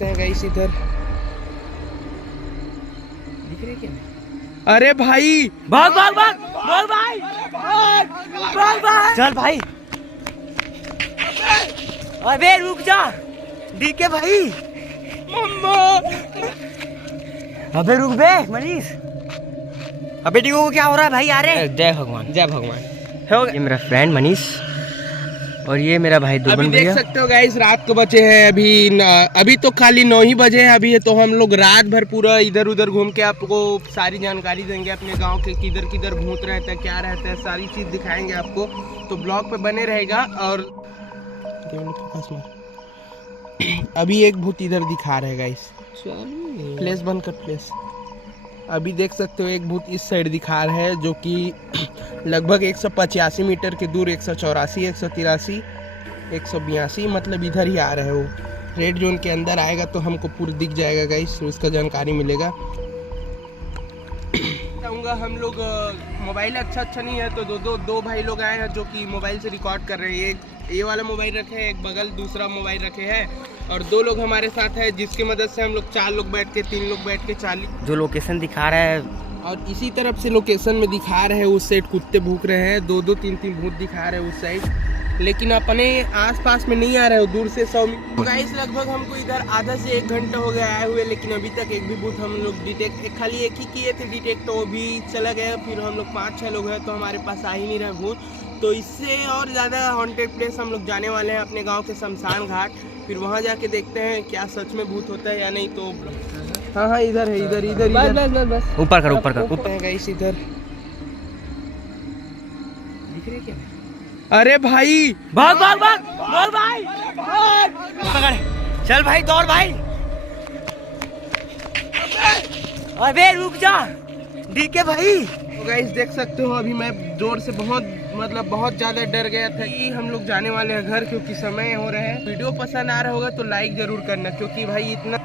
Guys इधर दिख रहे क्या? अरे भाई भाग भाग भाग भाग भाई भाग भाग चल भाई। अबे रुक जा डीके भाई। मम्मा अबे रुक बे मनीष। अबे डीको को क्या हो रहा है भाई? अरे जय भगवान जय भगवान। ये मेरा फ्रेंड मनीष और ये मेरा भाई अभी दुबन देख भैया। सकते हो गाइस रात को बचे हैं अभी तो खाली 9 ही बजे हैं अभी। तो हम लोग रात भर पूरा इधर उधर घूम के आपको सारी जानकारी देंगे अपने गांव के किधर किधर भूत रहता है क्या रहता है सारी चीज दिखाएंगे आपको। तो ब्लॉग पे बने रहेगा। और अभी एक भूत इधर दिखा रहे गाइस। प्लेस बंद कर प्लेस। अभी देख सकते हो एक भूत इस साइड दिखा रहा है जो कि लगभग 185 मीटर के दूर 184 183 182 मतलब इधर ही आ रहा है। वो रेड जोन के अंदर आएगा तो हमको पूरा दिख जाएगा गाइस। उसका जानकारी मिलेगा। कहूँगा हम लोग मोबाइल अच्छा नहीं है तो दो भाई लोग आए हैं जो कि मोबाइल से रिकॉर्ड कर रहे हैं। ये वाला मोबाइल रखे हैं एक बगल दूसरा मोबाइल रखे हैं और 2 लोग हमारे साथ है जिसकी मदद से हम लोग 4 लोग बैठ के 3 लोग बैठ के 40 जो लोकेशन दिखा रहा है और इसी तरफ से लोकेशन में दिखा रहे हैं। उस साइड कुत्ते भूख रहे हैं 2-2 3-3 भूत दिखा रहे हैं उस साइड लेकिन अपने आसपास में नहीं आ रहे हो दूर से 100 मीटर। गाइस लगभग हमको इधर आधा से 1 घंटा हो गया आए हुए लेकिन अभी तक एक भी भूत हम लोग डिटेक्ट खाली एक ही किए थे डिटेक्ट तो वो भी चला गया। फिर हम लोग 5-6 लोग हैं तो हमारे पास आ ही नहीं रहे भूत। तो इससे और ज़्यादा हॉन्टेड प्लेस हम लोग जाने वाले हैं अपने गाँव के शमशान घाट। फिर वहाँ जाके देखते हैं क्या सच में भूत होता है या नहीं। तो हाँ इधर है इधर इधर बस ऊपर कर ऊपर गाइस इधर दिख रहे क्या? अरे भाई भाग भाग भाग भाग भाई पकड़ चल भाई दौड़ भाई। अबे रुक जा डीके भाई। तो गाइस देख सकते हो अभी मैं जोर से बहुत ज़्यादा डर गया था कि हम लोग जाने वाले हैं घर क्योंकि समय हो रहा है। वीडियो पसंद आ रहा होगा तो लाइक जरूर करना क्योंकि भाई इतना